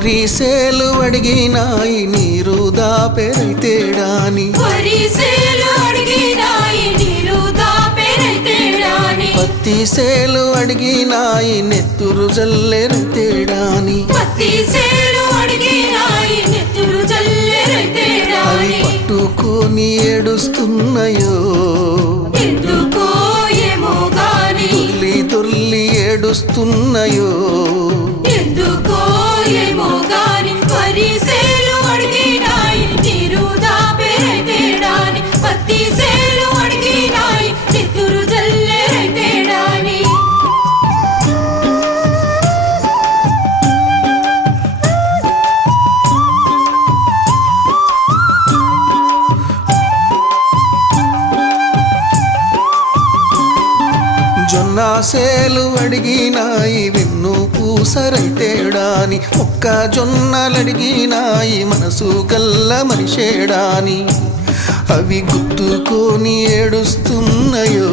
వరిసేలు అడిగినాయి నీరు దాపెరైతేడాని పత్తి సేలు అడిగినాయి నెత్తురు జల్లెరైతేడాని అవి పట్టుకొని ఏడుస్తున్నాయో దొర్లి దొర్లి ఏడుస్తున్నాయో జొన్న సేలు అడిగినాయి వెన్ను పూసరైతేడాని మొక్కజొన్నలు అడిగినాయి మనసు గల్ల మనిషేడాని అవి గుర్తుకొని ఏడుస్తున్నాయో